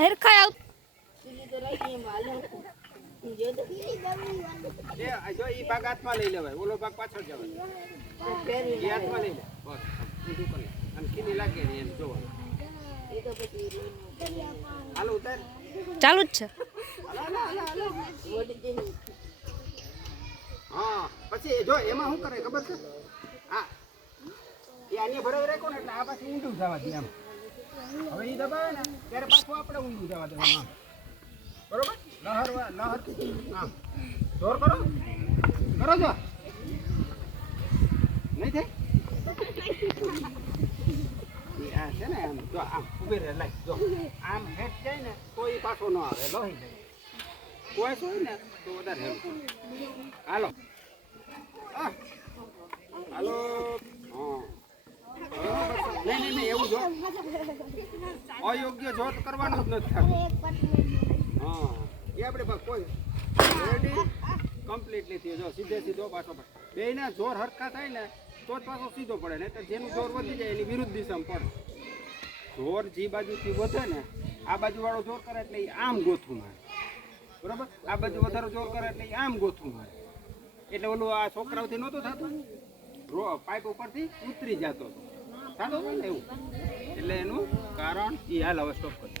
હરખાય આવ જો ઈ ભાગ હાથમાં લઈ લેવાય, ઓલો ભાગ પાછળ જવાય. ઈ હાથમાં લઈ લે બસ, ઊંધું કરી અને ખીલી લાગે ને એમ જોવાનું. હાલો ઉતાર. ચાલુ જ છે. હા પછી જો એમાં શું કરે ખબર છે? હા એ આની ભરાવી રાખો ને એટલે આ પાછું ઊંડું જવા દે એમ. હવે એ દબાવે ને ત્યારે પાછું આપણે ઊંડું જવા દેવાનું આમ. બરોબર? લહર આમ જોર કરો કરો જો નહીં થાય. આ છે ને આમ જો આમ ઉભી રહે લાઈ જો આમ હેઠ જાય ને તો એ પાછો ન આવે, લોહી જાય. કોઈ હોય ને તો વધારે હેલું. હાલો હાલો. હા નહીં એવું જો અયોગ્ય જોત કરવાનું જ નથી થતું. હા એ આપણે કોઈ રેડી કમ્પ્લીટલી થઈ જો સીધો પાછો પડે. બેયને જોર હરખા થાય ને તો જ પાછો સીધો પડે, નહીં તો જેનું જોર વધી જાય એની વિરુદ્ધ દિશામાં પડે. જોર જે બાજુથી વધે ને આ બાજુ વાળો જોર કરે એટલે એ આમ ગોથું મારે, બરોબર? આ બાજુ વધારે જોર કરે એટલે એ આમ ગોથું મારે. એટલે ઓલું આ છોકરાઓથી નહોતું થતું, પાઇપ ઉપરથી ઉતરી જતો હતો ને એવું. એટલે એનું કારણ એ હાલ હવે સ્ટોપ કરી.